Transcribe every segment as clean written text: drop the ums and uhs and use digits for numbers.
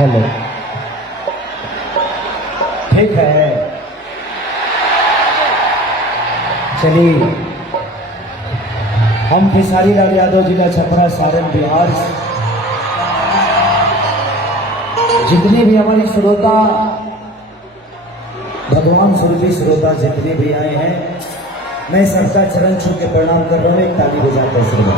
Hello, ठीक है। चलिए, हम खेसारी लाल यादव, जिला छपरा, सारण, बिहार से जितने भी हमारे श्रोता, भगवान स्वरूपी श्रोता जितने भी आए हैं, मैं सबका चरण छू के प्रणाम कर रहा हूँ। एक ताली बजाते श्रोता।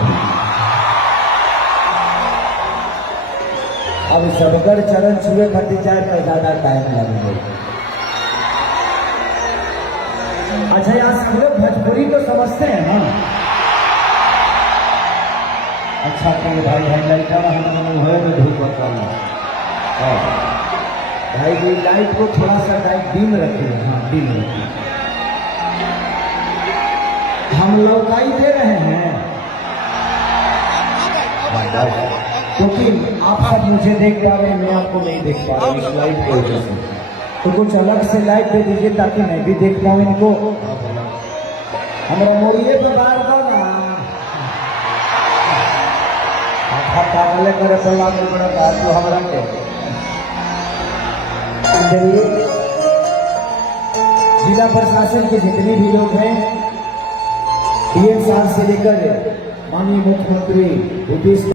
अब सबकर चरण छुए खातिर जाए तो ज्यादा टाइम लगेगा। अच्छा, यहाँ सब लोग भोजपुरी तो समझते हैं ना? अच्छा तो भाई लड़का हम धूप बताना भाई जी, लाइट को थोड़ा सा लाइट डिम रखिए। हाँ, डिम रखिए। हम लौकाई दे रहे हैं क्योंकि आप सब मुझे देख पा रहे हैं, मैं आपको नहीं देख पा रहा हूँ इस लाइट की वजह से। तो कुछ अलग से लाइट दे दीजिए ताकि मैं भी देख पाऊँ इनको। हमारा मोरिये पे बार बार करे बड़ा बात तो हमारा जिला प्रशासन के जितने भी लोग हैं, DM साहब से लेकर माननीय मुख्यमंत्री भूपेश